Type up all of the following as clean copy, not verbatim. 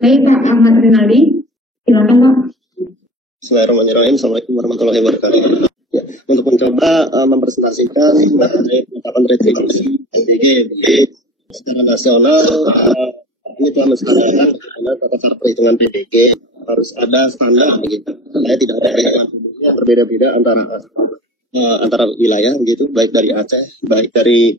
Baik, Pak Ahmad Rinaldi, silakan Pak. Bismillahirrahmanirrahim. Assalamualaikum warahmatullahi wabarakatuh. Ya, untuk mencoba mempresentasikan mengenai penetapan retribusi PBG secara nasional, ini telah menstandarkan bagaimana tata cara perhitungan PBG harus ada standar begitu. Supaya tidak ada perhitungan PBG yang berbeda-beda antara wilayah begitu, baik dari Aceh, baik dari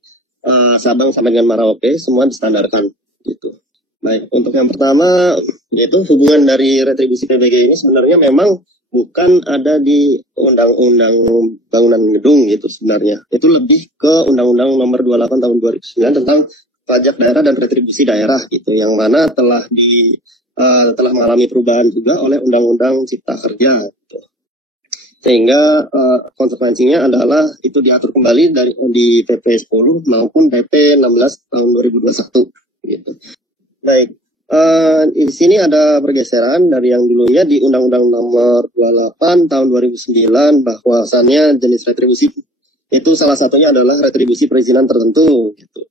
Sabang sampai dengan Merauke, semua distandarkan gitu. Baik, untuk yang pertama yaitu hubungan dari retribusi PBG ini sebenarnya memang bukan ada di Undang-Undang Bangunan Gedung gitu sebenarnya. Itu lebih ke Undang-Undang Nomor 28 Tahun 2009 tentang pajak daerah dan retribusi daerah gitu, yang mana telah mengalami perubahan juga oleh Undang-Undang Cipta Kerja gitu. Sehingga konsekuensinya adalah itu diatur kembali di PP 10 maupun PP 16 tahun 2021 gitu. Baik, di sini ada pergeseran dari yang dulunya di Undang-Undang Nomor 28 Tahun 2009 bahwasannya jenis retribusi itu salah satunya adalah retribusi perizinan tertentu gitu.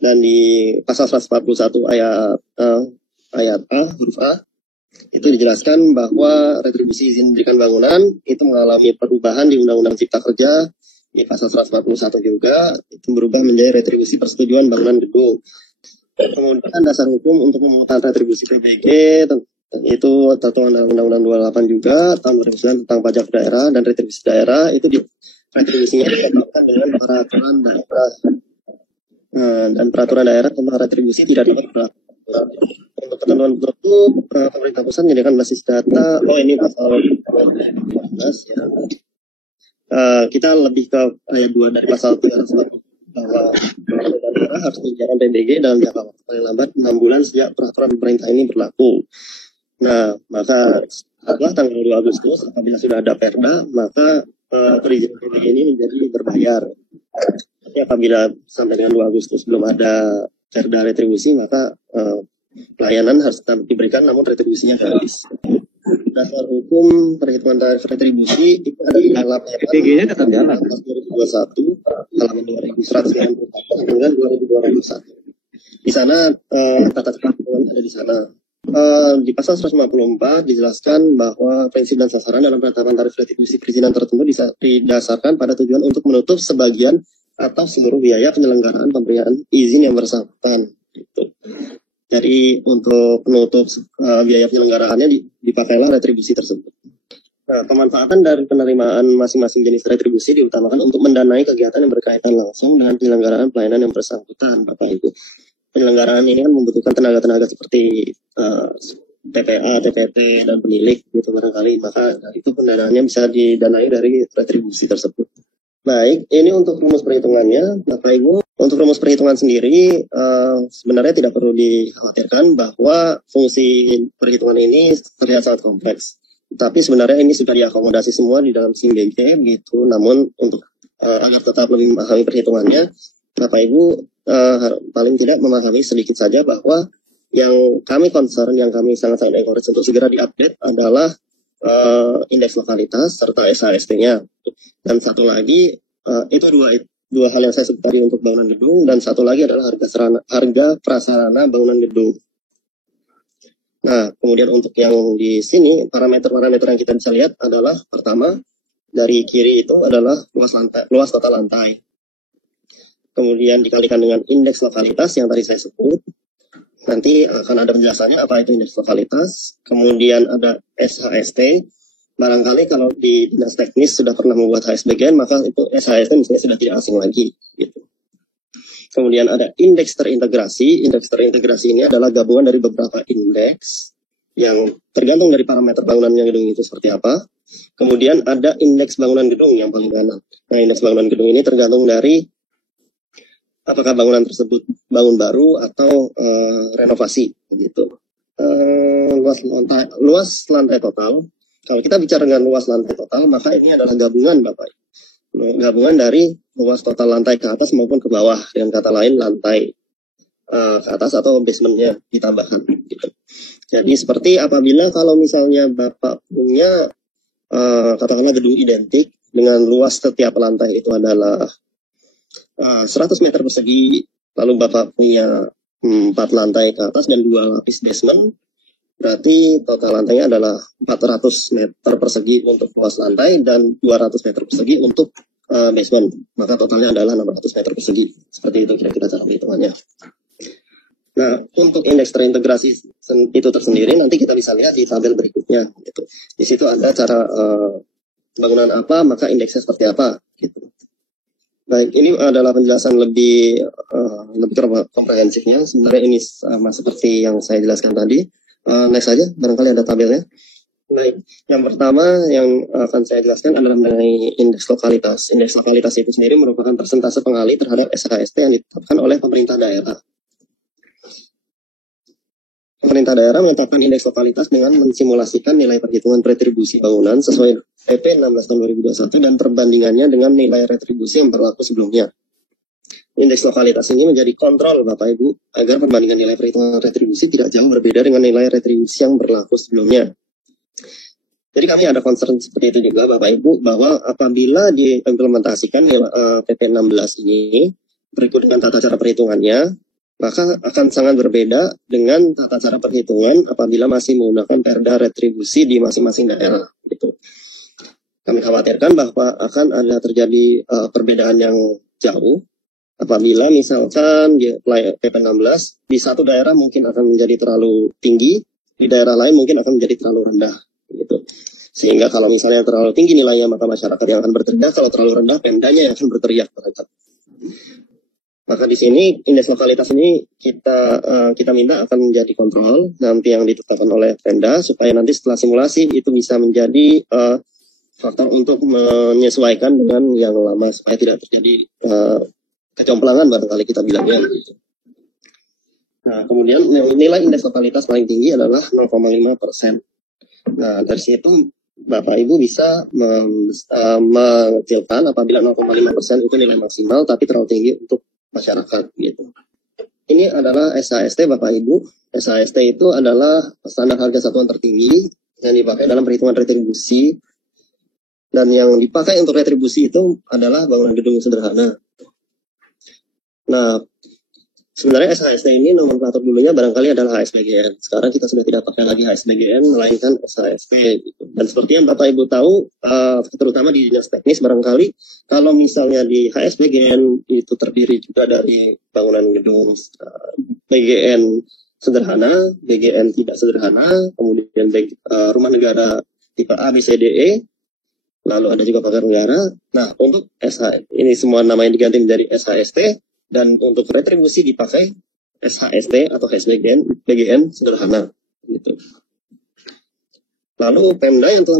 Dan di pasal 141 ayat A huruf A itu dijelaskan bahwa retribusi izin mendirikan bangunan itu mengalami perubahan di Undang-Undang Cipta Kerja di pasal 141 juga itu berubah menjadi retribusi persetujuan bangunan gedung. Kemudian dasar hukum untuk memungut retribusi PBG itu tertuang Undang-Undang 28 juga tahun 2009 tentang pajak daerah dan retribusi daerah itu retribusinya ditetapkan dengan peraturan daerah dan peraturan daerah tentang retribusi tidak dapat berlaku. Untuk ketentuan tertentu pemerintah pusat menyediakan basis data. Ini pasal 12 ya. Kita lebih ke ayat 2 dari pasal 340 bahwa daerah harus menyediakan PBG dalam jangka waktu paling lambat 6 bulan sejak peraturan pemerintah ini berlaku. Nah, maka setelah tanggal 2 Agustus apabila sudah ada Perda, maka perizinan PBG ini menjadi berbayar. Tapi apabila sampai dengan 2 Agustus belum ada Perda retribusi, maka pelayanan harus tetap diberikan namun retribusinya gratis. Dasar hukum perhitungan tarif retribusi itu ada di dalam PBG-nya tetap jalan 2021 halaman 2194 dengan 2201. Di sana tata cara perhitungan ada di sana. Di pasal 154 dijelaskan bahwa prinsip dan sasaran dalam penetapan tarif retribusi perizinan tertentu didasarkan pada tujuan untuk menutup sebagian atau seluruh biaya penyelenggaraan pemberian izin yang bersangkutan. Gitu. Jadi untuk penutup biaya penyelenggaraannya dipakailah retribusi tersebut. Nah, pemanfaatan dari penerimaan masing-masing jenis retribusi diutamakan untuk mendanai kegiatan yang berkaitan langsung dengan penyelenggaraan pelayanan yang bersangkutan, Bapak Ibu. Penyelenggaraan ini kan membutuhkan tenaga-tenaga seperti TPA, TPT, dan penilik gitu barangkali. Maka itu pendanaannya bisa didanai dari retribusi tersebut. Baik, ini untuk rumus perhitungannya, Bapak Ibu. Untuk rumus perhitungan sendiri, sebenarnya tidak perlu dikhawatirkan bahwa fungsi perhitungan ini terlihat sangat kompleks. Tapi sebenarnya ini sudah diakomodasi semua di dalam SIMBG gitu. Namun untuk agar tetap lebih memahami perhitungannya, Bapak Ibu paling tidak memahami sedikit saja bahwa yang kami concern, yang kami sangat-sangat encourage untuk segera diupdate adalah indeks lokalitas serta SHST-nya. Dan satu lagi itu dua hal yang saya sebut tadi untuk bangunan gedung, dan satu lagi adalah harga prasarana bangunan gedung. Nah, kemudian untuk yang di sini parameter-parameter yang kita bisa lihat adalah pertama dari kiri itu adalah luas total lantai. Kemudian dikalikan dengan indeks lokalitas yang tadi saya sebut. Nanti akan ada penjelasannya apa itu indeks lokalitas. Kemudian ada SHST. Barangkali kalau di dinas teknis sudah pernah membuat HSBGN, maka itu SHST misalnya sudah tidak asing lagi. Gitu. Kemudian ada indeks terintegrasi. Indeks terintegrasi ini adalah gabungan dari beberapa indeks yang tergantung dari parameter bangunan yang gedung itu seperti apa. Kemudian ada indeks bangunan gedung yang paling kanan. Nah, indeks bangunan gedung ini tergantung dari apakah bangunan tersebut bangun baru atau renovasi. Gitu. Luas lantai total. Kalau kita bicara dengan luas lantai total, maka ini adalah gabungan, Bapak. Gabungan dari luas total lantai ke atas maupun ke bawah. Dengan kata lain, lantai ke atas atau basementnya ditambahkan. Gitu. Jadi seperti apabila kalau misalnya Bapak punya katakanlah gedung identik dengan luas setiap lantai itu adalah 100 meter persegi, lalu Bapak punya 4 lantai ke atas dan 2 lapis basement, Berarti total lantainya adalah 400 meter persegi untuk luas lantai dan 200 meter persegi untuk basement. Maka totalnya adalah 600 meter persegi. Seperti itu kira-kira cara perhitungannya. Nah, untuk indeks terintegrasi itu tersendiri nanti kita bisa lihat di tabel berikutnya. Gitu. Di situ ada cara bangunan apa, maka indeksnya seperti apa. Gitu. Baik, ini adalah penjelasan lebih komprehensifnya. Sebenarnya ini sama seperti yang saya jelaskan tadi. Next saja, barangkali ada tabelnya. Baik, yang pertama yang akan saya jelaskan adalah mengenai indeks lokalitas. Indeks lokalitas itu sendiri merupakan persentase pengalih terhadap SHST yang ditetapkan oleh pemerintah daerah. Pemerintah daerah menetapkan indeks lokalitas dengan mensimulasikan nilai perhitungan retribusi bangunan sesuai PP 16 tahun 2021 dan perbandingannya dengan nilai retribusi yang berlaku sebelumnya. Indeks lokalitas ini menjadi kontrol Bapak Ibu agar perbandingan nilai perhitungan retribusi tidak jauh berbeda dengan nilai retribusi yang berlaku sebelumnya. Jadi kami ada concern seperti itu juga Bapak Ibu bahwa apabila diimplementasikan PP 16 ini berikut dengan tata cara perhitungannya, maka akan sangat berbeda dengan tata cara perhitungan apabila masih menggunakan perda retribusi di masing-masing daerah. Gitu. Kami khawatirkan bahwa akan ada terjadi perbedaan yang jauh apabila misalkan di PP 16 di satu daerah mungkin akan menjadi terlalu tinggi, di daerah lain mungkin akan menjadi terlalu rendah. Gitu. Sehingga kalau misalnya terlalu tinggi nilainya maka masyarakat yang akan berteriak, kalau terlalu rendah pemdanya yang akan berteriak. Maka di sini indeks lokalitas ini kita minta akan menjadi kontrol nanti yang ditetapkan oleh Pemda supaya nanti setelah simulasi itu bisa menjadi faktor untuk menyesuaikan dengan yang lama supaya tidak terjadi kecomplangan barangkali kita bilangnya. Nah, kemudian nilai indeks lokalitas paling tinggi adalah 0,5%. Nah, dari situ Bapak Ibu bisa mengecilkan apabila 0,5% itu nilai maksimal tapi terlalu tinggi untuk masyarakat gitu. Ini adalah SHST Bapak Ibu. SHST itu adalah standar harga satuan tertinggi yang dipakai dalam perhitungan retribusi. Dan yang dipakai untuk retribusi itu adalah bangunan gedung sederhana. Nah, sebenarnya SHST ini nomenklatur dulunya barangkali adalah HSBGN. Sekarang kita sudah tidak pakai lagi HSBGN, melainkan SHST. Gitu. Dan seperti yang Bapak Ibu tahu, terutama di dinas teknis barangkali, kalau misalnya di HSBGN itu terdiri juga dari bangunan gedung BGN sederhana, BGN tidak sederhana, kemudian rumah negara tipe A, B, C, D, E, lalu ada juga pagar negara. Nah, untuk ini semua namanya diganti menjadi SHST. Dan untuk retribusi dipakai SHST atau HSBGN, BGN sederhana. Gitu. Lalu Pemda yang telah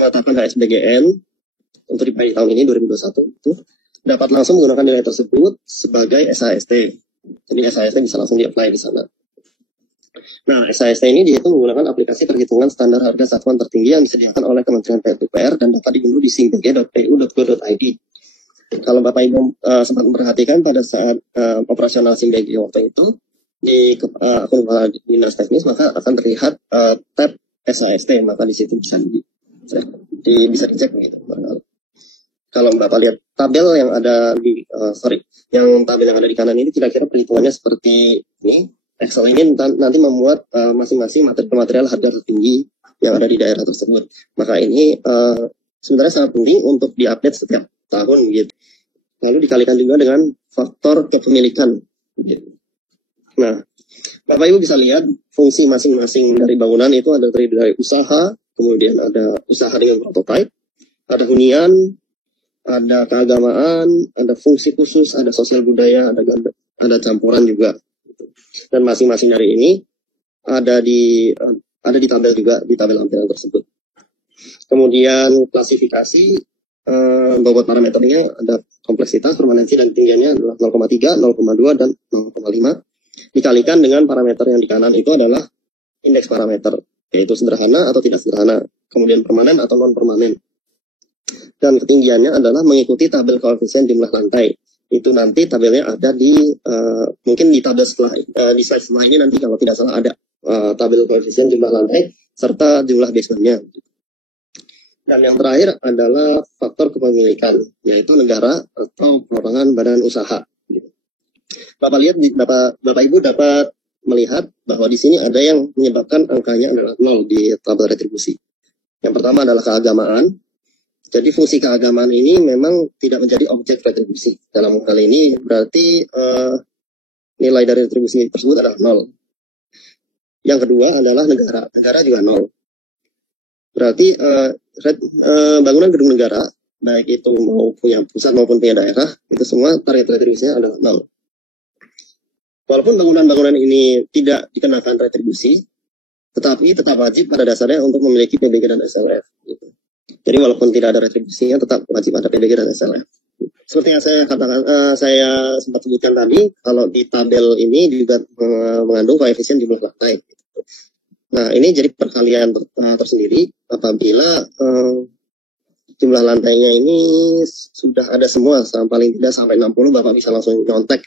menetapkan HSBGN untuk di tahun ini 2021 itu dapat langsung menggunakan nilai tersebut sebagai SHST. Jadi SHST bisa langsung di-apply di sana. Nah, SHST ini dihitung menggunakan aplikasi perhitungan standar harga satuan tertinggi yang disediakan oleh Kementerian PUPR dan dapat diunduh di simbg.pu.go.id. Kalau Bapak Ibu sempat memperhatikan pada saat operasional SIMBG waktu itu di akun kepala dinas teknis maka akan terlihat tab SHST, maka di situ bisa dicek gitu. Kalau Bapak lihat tabel yang ada di tabel yang ada di kanan ini kira-kira perhitungannya seperti ini. Excel ini nanti memuat masing-masing material harga tertinggi yang ada di daerah tersebut. Maka ini sebenarnya sangat penting untuk diupdate setiap tahun gitu. Lalu dikalikan juga dengan faktor kepemilikan gitu. Nah, Bapak Ibu bisa lihat fungsi masing-masing dari bangunan itu ada dari usaha, kemudian ada usaha dengan prototipe, ada hunian, ada keagamaan, ada fungsi khusus, ada sosial budaya, ada campuran juga. Dan masing-masing dari ini ada di tabel juga, di tabel lampiran tersebut. Kemudian klasifikasi bobot parameternya ada kompleksitas, permanensi dan tinggiannya adalah 0,3, 0,2 dan 0,5. Dikalikan dengan parameter yang di kanan itu adalah indeks parameter, yaitu sederhana atau tidak sederhana, kemudian permanen atau non permanen. Dan ketinggiannya adalah mengikuti tabel koefisien jumlah lantai. Itu nanti tabelnya ada di mungkin di tabel setelah di slide setelah ini nanti kalau tidak salah ada tabel koefisien jumlah lantai serta jumlah basementnya. Dan yang terakhir adalah faktor kepemilikan, yaitu negara atau perorangan badan usaha. Bapak lihat, Bapak Ibu dapat melihat bahwa di sini ada yang menyebabkan angkanya adalah 0 di tabel retribusi. Yang pertama adalah keagamaan. Jadi fungsi keagamaan ini memang tidak menjadi objek retribusi. Dalam hal ini berarti nilai dari retribusi tersebut adalah 0. Yang kedua adalah negara. Negara juga 0. Berarti bangunan gedung negara, baik itu mau punya pusat maupun punya daerah, itu semua target retribusinya adalah 0. Walaupun bangunan-bangunan ini tidak dikenakan retribusi, tetapi tetap wajib pada dasarnya untuk memiliki PBG dan SLF. Gitu. Jadi walaupun tidak ada retribusinya, tetap wajib ada PBG dan SLF. Seperti yang saya katakan, saya sempat sebutkan tadi, kalau di tabel ini juga mengandung koefisien jumlah lantai. Nah, ini jadi perkalian tersendiri apabila jumlah lantainya ini sudah ada semua, paling tidak sampai 60, Bapak bisa langsung nyontek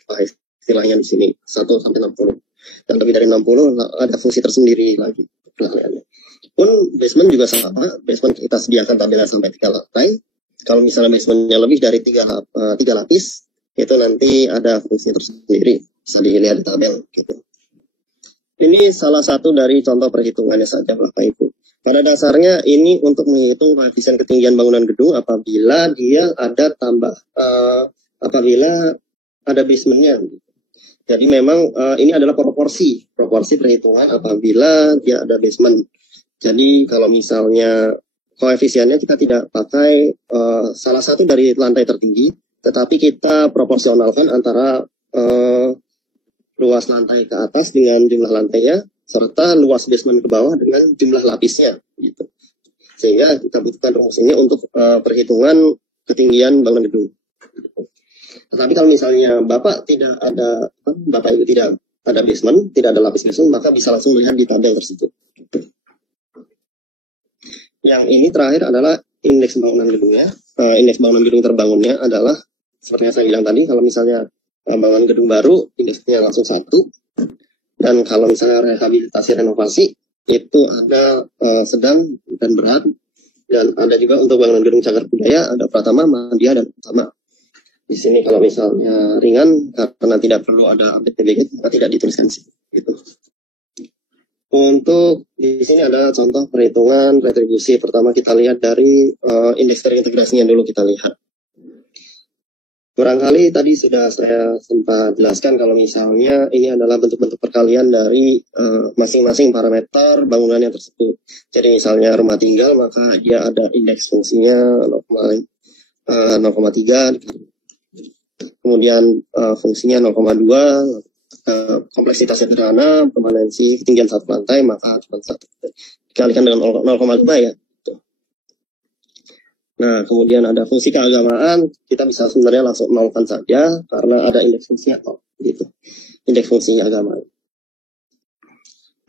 istilahnya di sini 1 sampai 60. Dan lebih dari 60 ada fungsi tersendiri lagi perkaliannya. Pun basement juga sama, basement kita sediakan tabelnya sampai 3 lantai. Kalau misalnya basementnya lebih dari 3 lapis, itu nanti ada fungsi tersendiri, bisa dilihat di tabel gitu. Ini salah satu dari contoh perhitungannya saja Bapak Ibu. Pada dasarnya ini untuk menghitung koefisien ketinggian bangunan gedung apabila dia ada apabila ada basementnya. Jadi memang ini adalah proporsi perhitungan apabila dia ada basement. Jadi kalau misalnya koefisiennya kita tidak pakai salah satu dari lantai tertinggi, tetapi kita proporsionalkan antara luas lantai ke atas dengan jumlah lantainya, serta luas basement ke bawah dengan jumlah lapisnya. Gitu. Sehingga kita butuhkan rumus ini untuk perhitungan ketinggian bangunan gedung. Tetapi kalau misalnya Bapak Ibu tidak ada basement, tidak ada lapis basement, maka bisa langsung melihat di tabel tersebut. Yang ini terakhir adalah indeks bangunan gedungnya. Indeks bangunan gedung terbangunnya adalah seperti yang saya bilang tadi, kalau misalnya bangunan gedung baru, indeksnya langsung 1. Dan kalau misalnya rehabilitasi renovasi, itu ada sedang dan berat. Dan ada juga untuk bangunan gedung cagar budaya, ada pratama, madya, dan utama. Di sini kalau misalnya ringan, karena tidak perlu ada update PBG, maka tidak dituliskan sih. Gitu. Untuk di sini ada contoh perhitungan retribusi. Pertama kita lihat dari indeks terintegrasinya dulu kita lihat. Barangkali tadi sudah saya sempat jelaskan kalau misalnya ini adalah bentuk-bentuk perkalian dari masing-masing parameter bangunannya tersebut. Jadi misalnya rumah tinggal, maka dia ada indeks fungsinya 0,3, kemudian fungsinya 0,2, kompleksitas sederhana, permanensi, ketinggian satu lantai, maka cuma 1. Dikalikan dengan 0,5 ya. Nah, kemudian ada fungsi keagamaan, kita bisa sebenarnya langsung nolkan saja, karena ada indeks fungsinya, gitu. Indeks fungsi agama.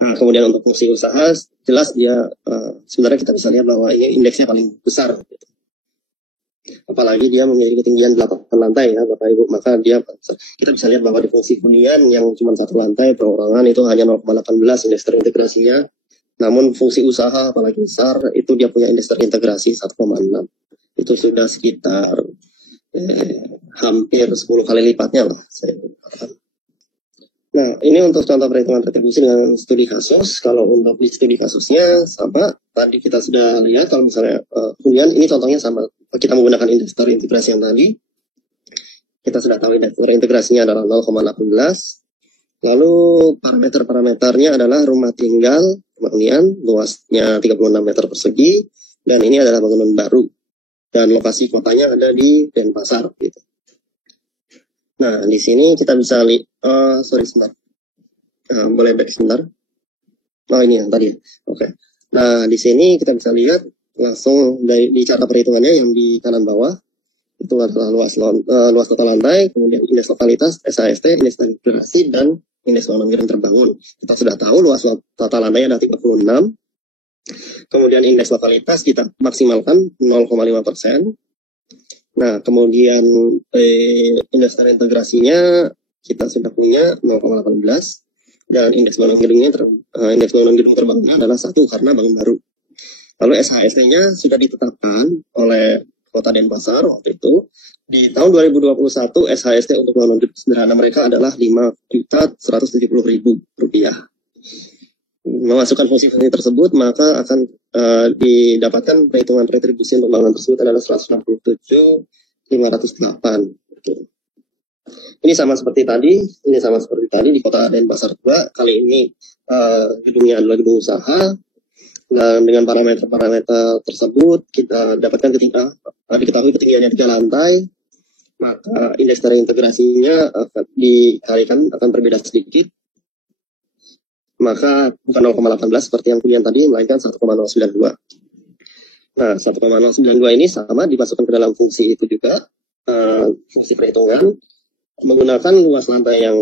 Nah, kemudian untuk fungsi usaha, jelas dia, sebenarnya kita bisa lihat bahwa ini indeksnya paling besar, gitu. Apalagi dia memiliki ketinggian 8 lantai ya Bapak Ibu, maka dia kita bisa lihat bahwa di fungsi hunian yang cuma 1 lantai perorangan itu hanya 0,18 indeks terintegrasinya, namun fungsi usaha apalagi besar itu dia punya indeks terintegrasi 1,6. Itu sudah sekitar hampir 10 kali lipatnya lah saya katakan. Nah, ini untuk contoh perhitungan retribusi dengan studi kasus. Kalau untuk di studi kasusnya sama, tadi kita sudah lihat kalau misalnya hunian ini contohnya sama. Kita menggunakan indeks terintegrasi yang tadi. Kita sudah tahu indeks terintegrasinya adalah 0,18. Lalu parameter-parameternya adalah rumah tinggal, rumah hunian, luasnya 36 meter persegi, dan ini adalah bangunan baru. Dan lokasi kotanya ada di Denpasar, gitu. Nah, di sini kita bisa lihat, sebentar. Boleh back sebentar. Oh, ini yang tadi. Oke. Nah, di sini kita bisa lihat langsung di cara perhitungannya yang di kanan bawah. Itu adalah luas total lantai, kemudian indeks lokalitas, SAST, indeks terintegrasi, dan indeks bangunan gedung terbangun. Kita sudah tahu luas total lantai ada 36. Kemudian indeks lokalitas kita maksimalkan 0,5%. Nah, kemudian indeks terintegrasinya kita sudah punya 0,18 dan indeks bangunan gedung terbangunnya adalah 1 karena bangun baru. Lalu SHST-nya sudah ditetapkan oleh Kota Denpasar waktu itu. Di tahun 2021 SHST untuk bangunan gedung sederhana mereka adalah Rp5.170.000. Memasukkan fungsi-fungsi tersebut maka akan didapatkan perhitungan retribusi untuk bangunan tersebut adalah 167.508. Ini sama seperti tadi di Kota Denpasar 2. Kali ini gedungnya adalah gedung usaha, dan dengan parameter-parameter tersebut kita dapatkan diketahui ketinggiannya 3 lantai, maka indeks terintegrasinya akan dikalikan akan berbeda sedikit, maka bukan 0,18 seperti yang kuliah tadi, melainkan 1,092. Nah, 1,092 ini sama dimasukkan ke dalam fungsi itu juga, fungsi perhitungan, menggunakan luas lantai yang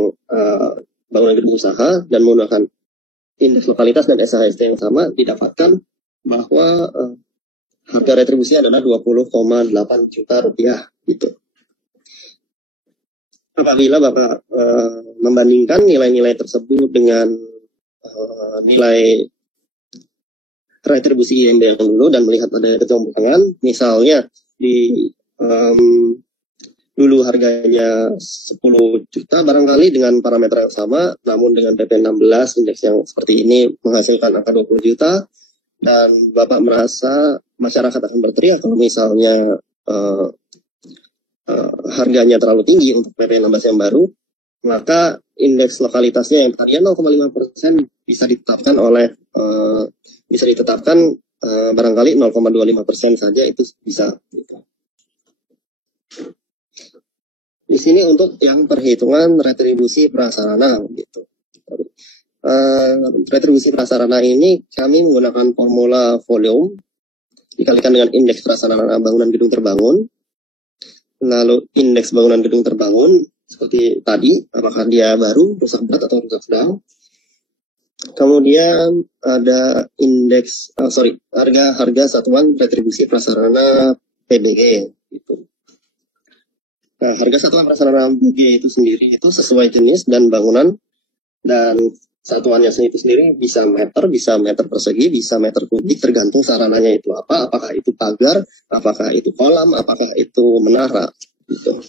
bangunan gedung usaha dan menggunakan indeks lokalitas dan SHST yang sama, didapatkan bahwa harga retribusi adalah Rp20,8 juta gitu. Apabila Bapak membandingkan nilai-nilai tersebut dengan nilai retribusi IMB yang dulu dan melihat ada kejomplangan, misalnya di dulu harganya 10 juta barangkali dengan parameter yang sama, namun dengan PP 16 indeks yang seperti ini menghasilkan angka 20 juta, dan Bapak merasa masyarakat akan berteriak kalau misalnya harganya terlalu tinggi untuk PP 16 yang baru, maka indeks lokalitasnya yang tadinya 0,5% bisa ditetapkan barangkali 0,25% saja itu bisa. Di sini untuk yang perhitungan retribusi prasarana gitu. Retribusi prasarana ini kami menggunakan formula volume dikalikan dengan indeks prasarana bangunan gedung terbangun. Lalu indeks bangunan gedung terbangun seperti tadi, apakah dia baru, rusak berat atau rusak sedang. Kemudian ada indeks harga satuan retribusi prasarana PBG gitu. Nah, harga satuan prasarana PBG itu sendiri itu sesuai jenis dan bangunan, dan satuannya itu sendiri bisa meter persegi, bisa meter kubik, tergantung sarananya itu apa, apakah itu pagar, apakah itu kolam, apakah itu menara gitu.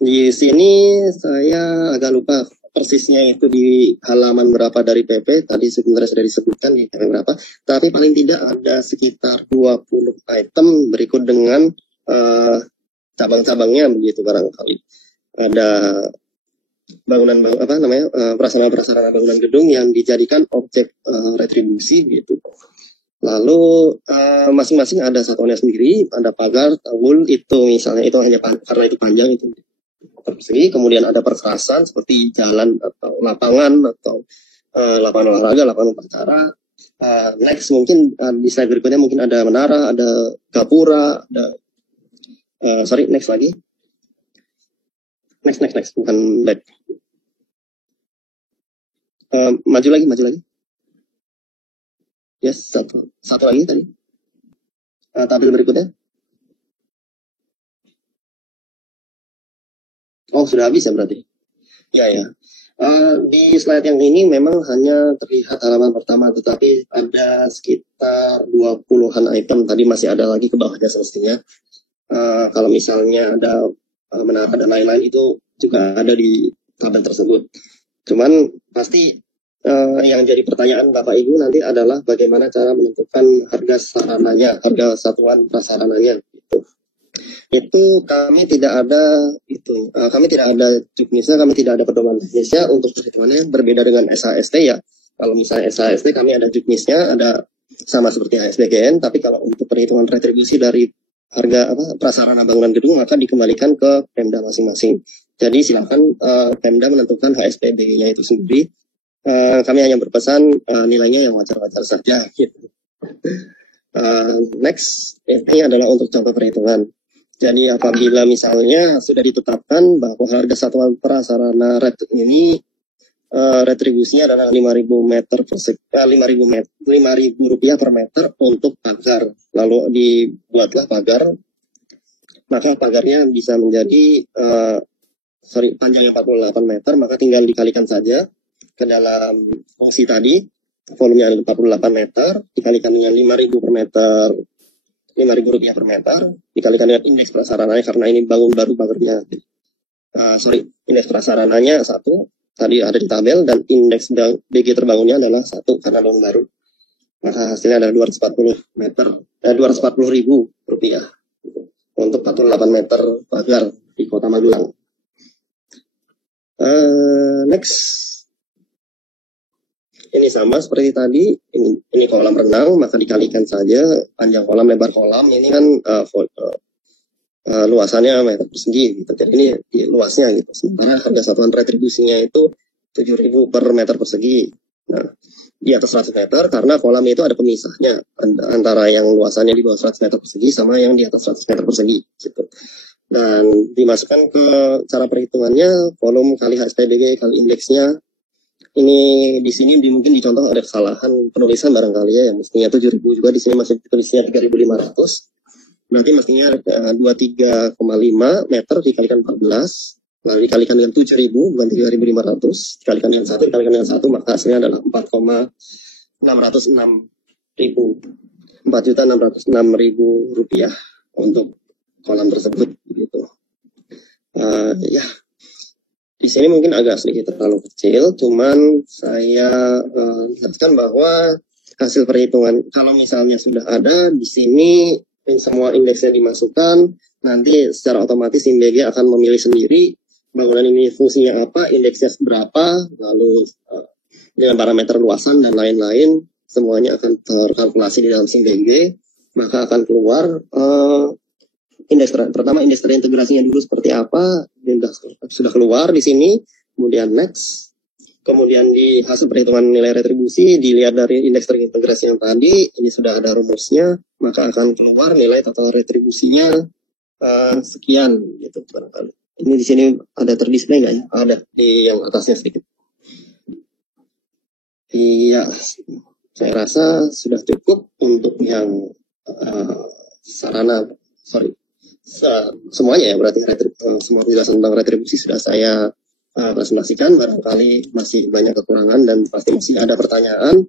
Di sini saya agak lupa persisnya itu di halaman berapa dari PP, tadi sebenarnya sudah disebutkan di halaman berapa, tapi paling tidak ada sekitar 20 item berikut dengan cabang-cabangnya begitu barangkali. Ada prasarana bangunan gedung yang dijadikan objek retribusi gitu. Lalu masing-masing ada satuannya sendiri, ada pagar, tanggul, itu misalnya itu hanya karena itu panjang itu persegi, kemudian ada perkerasan seperti jalan atau lapangan atau lapangan olahraga, lapangan upacara. Next mungkin di slide berikutnya mungkin ada menara, ada gapura, ada next lagi. Next, bukan back. Maju lagi. Yes, satu lagi tadi. Tabel berikutnya. Oh, sudah habis ya berarti. Ya. Di slide yang ini memang hanya terlihat halaman pertama, tetapi ada sekitar 20-an item. Tadi masih ada lagi ke bawahnya semestinya. Kalau misalnya ada menara dan lain-lain itu juga ada di tabel tersebut. Cuman pasti yang jadi pertanyaan Bapak Ibu nanti adalah bagaimana cara menentukan harga satuan prasarananya gitu. Itu kami tidak ada juknisnya, kami tidak ada pedoman teknisnya untuk perhitungannya, berbeda dengan SHST ya. Kalau misalnya SHST kami ada juknisnya, ada sama seperti ASBGN, tapi kalau untuk perhitungan retribusi dari harga prasarana bangunan gedung maka dikembalikan ke Pemda masing-masing. Jadi silakan Pemda menentukan HSPBG-nya itu sendiri. Kami hanya berpesan nilainya yang wajar-wajar saja gitu. Next, ini adalah untuk contoh perhitungan. Jadi apabila misalnya sudah ditetapkan bahwa harga satuan prasarana ini retribusinya adalah Rp5.000 per meter untuk pagar. Lalu dibuatlah pagar, maka pagarnya bisa menjadi panjangnya 48 meter, maka tinggal dikalikan saja ke dalam fungsi tadi, volumenya 48 meter, dikalikan dengan 5.000 per meter Rp5.000 per meter dikalikan dengan indeks prasarananya, karena ini bangun baru bangernya. Indeks prasarananya 1 tadi ada di tabel, dan indeks BG terbangunnya adalah 1 karena bangun baru. Maka hasilnya adalah 240 ribu rupiah untuk 48 meter pagar di Kota Magelang. Next, ini sama seperti tadi. Ini kolam renang, maka dikalikan saja panjang kolam lebar kolam. Ini kan luasannya meter persegi gitu. Jadi ini luasnya gitu. Sementara harga satuan retribusinya itu 7.000 per meter persegi. Nah, di atas 100 meter karena kolam itu ada pemisahnya antara yang luasannya di bawah 100 meter persegi sama yang di atas 100 meter persegi gitu. Dan dimasukkan ke cara perhitungannya volume kali HSPBG kali indeksnya. Ini di sini mungkin dicontoh ada kesalahan penulisan barangkali ya, yang mestinya 7.000 juga di sini masih tulisnya 3.500. Berarti mestinya 23,5 meter dikalikan 14, lalu dikalikan dengan 7.000 bukan 3.500, dikalikan dengan 1 dikalikan dengan 1, maka hasilnya adalah 4.606.000 rupiah untuk kolam tersebut gitu. Ya, di sini mungkin agak sedikit terlalu kecil, cuman saya jelaskan bahwa hasil perhitungan kalau misalnya sudah ada di sini semua indeksnya dimasukkan, nanti secara otomatis IMBG akan memilih sendiri bangunan ini fungsinya apa, indeksnya berapa, lalu dengan parameter luasan dan lain-lain semuanya akan terkalkulasi di dalam SIMBG, maka akan keluar indeks pertama, indeks terintegrasinya dulu seperti apa, sudah keluar di sini. Kemudian next, kemudian di hasil perhitungan nilai retribusi dilihat dari indeks terintegrasi yang tadi, ini sudah ada rumusnya, maka akan keluar nilai total retribusinya sekian gitu barangkali. Ini di sini ada terdisplay nggak ya? Ada di yang atasnya sedikit. Iya, saya rasa sudah cukup untuk yang semuanya ya, berarti semua penjelasan tentang retribusi sudah saya presentasikan. Barangkali masih banyak kekurangan dan pasti masih ada pertanyaan.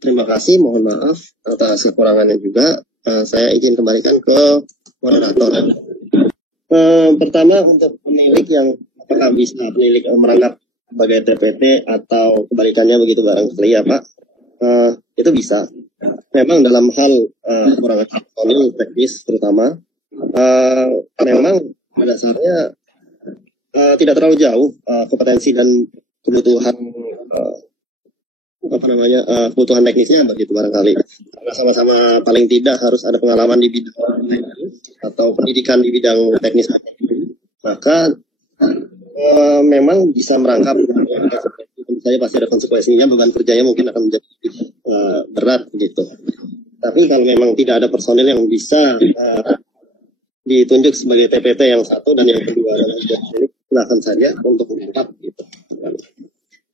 Terima kasih, mohon maaf atas kekurangannya juga. Saya izin kembalikan ke moderator. Pertama, untuk pemilik yang apakah bisa pemilik merangkap sebagai TPT atau kebalikannya begitu barangkali ya Pak, itu bisa. Memang dalam hal merangkap teknis terutama, memang pada dasarnya tidak terlalu jauh kompetensi dan kebutuhan kebutuhan teknisnya begitu barangkali, karena sama-sama paling tidak harus ada pengalaman di bidang atau pendidikan di bidang teknis, maka memang bisa merangkap. Saya pasti ada konsekuensinya, beban kerjanya mungkin akan menjadi berat gitu. Tapi kalau memang tidak ada personil yang bisa ditunjuk sebagai TPT yang satu dan yang kedua adalah silakan saja untuk merangkap gitu.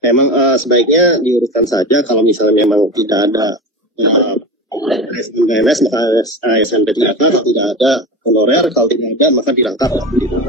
Memang sebaiknya diurutkan saja. Kalau misalnya memang tidak ada PNS, maka ASN P3K. Kalau tidak ada honorer, kalau tidak ada maka dirangkap gitu.